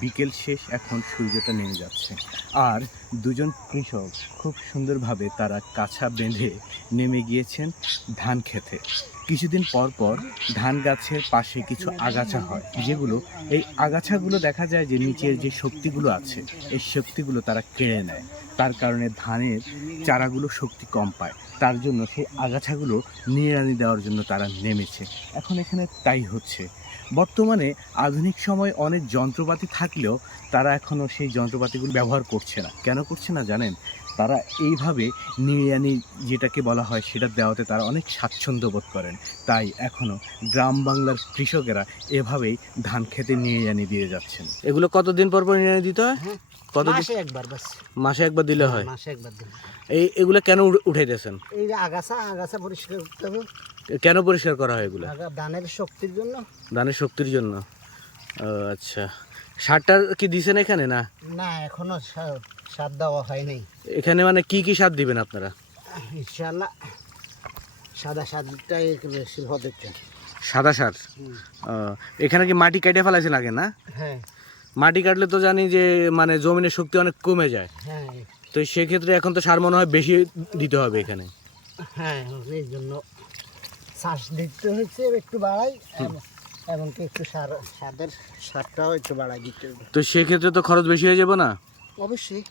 বিকেল শেষ, এখন সূর্যটা নেমে যাচ্ছে। আর দুজন কৃষক খুব সুন্দরভাবে তারা কাছা বেঁধে নেমে গিয়েছেন ধান খেতে। কিছুদিন পর পর ধান গাছের পাশে কিছু আগাছা হয়, যেগুলো এই আগাছাগুলো দেখা যায় যে নিচের যে শক্তিগুলো আছে এই শক্তিগুলো তারা কেড়ে নেয়। তার কারণে ধানের চারাগুলো শক্তি কম পায়। তার জন্য সেই আগাছাগুলো নিড়ানি দেওয়ার জন্য তারা নেমেছে। এখন এখানে তাই হচ্ছে। বর্তমানে আধুনিক সময়ে অনেক যন্ত্রপাতি থাকলেও তারা এখনও সেই যন্ত্রপাতিগুলো ব্যবহার করছে না। কেন করছে না জানেন? তারা এইভাবে নিড়ানি যেটাকে বলা হয় সেটা দেওয়াতে তারা অনেক স্বাচ্ছন্দ্য বোধ করেন। তাই এখনও গ্রাম বাংলার কৃষকেরা এভাবেই ধান খেতে নিড়ানি দিয়ে যাচ্ছেন। এগুলো কতদিন পর পর নিড়ানি দিতে হয়? কতদিন? মাসে একবার বাস। মাসে একবার দিলে হয়? মাসে একবার দিলে। এগুলো কেন উঠাইতেছেন? এই যে আগাছা পরিষ্কার করতে হবে। কেন পরিষ্কার করা হয় এগুলো? ধানের শক্তির জন্য। ধানের শক্তির জন্য। ও আচ্ছা। সারটা কি দিছেন এখানে না? না, এখনো সার দেওয়া হয়নি। এখানে মানে কি কি সার দিবেন আপনারা? ইনশাআল্লাহ সাদা সারটাই বেশি হবে। সাদা সার? এখানে কি মাটি কেটে ফেলাইছেন আগে না? হ্যাঁ। মাটি কাটলে তো জানি যে মানে জমিনের শক্তি অনেক কমে যায়। হ্যাঁ। তো সেক্ষেত্রে এখন তো সার মনে হয় বেশি দিতে হবে এখানে। হ্যাঁ, এই জন্য শ্বাস দিতে হচ্ছে একটু বাড়াই, এবং একটু সারটাও একটু বাড়াই দিতে হবে। তো সেক্ষেত্রে তো খরচ বেশি হয়ে যাবে না? অবশ্যই।